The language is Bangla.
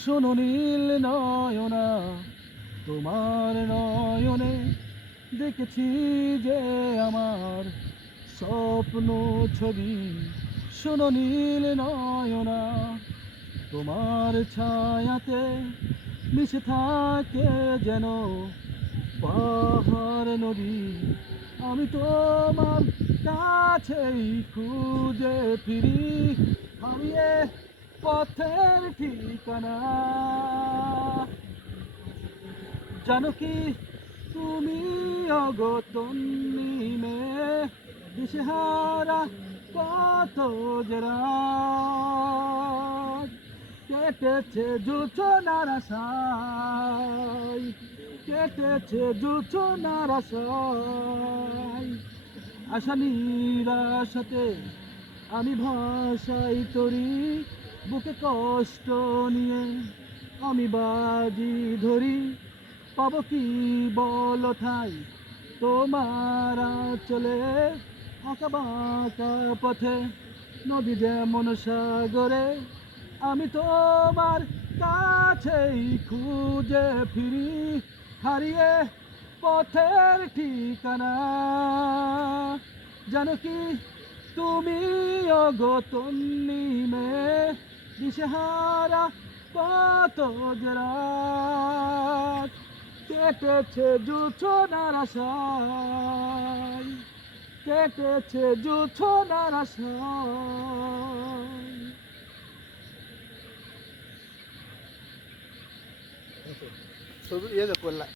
শোনো নীল নয়না, তোমার নয়নে দেখেছি যে আমার স্বপ্ন ছবি। শোনো নীল নয়না, তোমার ছায়াতে মিশে থাকে যেন পাহাড় নদী। আমি তোমার কাছেই খুঁজে ফিরি, হারিয়ে পথের ঠিকানা। জানো কি তুমি অগতনী মেয়ে, দিশেহারা কত যে রাত কেটেছে জোছনার আশায়, কেটেছে জোছনার আশায়। আশা নিরাশাতে আমি ভাষাই তরি, বুকে কষ্ট নিয়ে আমি বাজি ধরি। পাবো কি বলো ঠাই তোমার চলে, আঁকা বাঁকা পথে নদী যেমন সাগরে। আমি তোমার কাছেই খুঁজে ফিরি, হারিয়ে পথের ঠিকানা। জানো কি তুমি অগতনী মেয়ে, দিশেহারা কত যে রাত কেটেছে জোছনার আশায়, কেটেছে জোছনার আশায়। ছবি ইয়ে করলাম।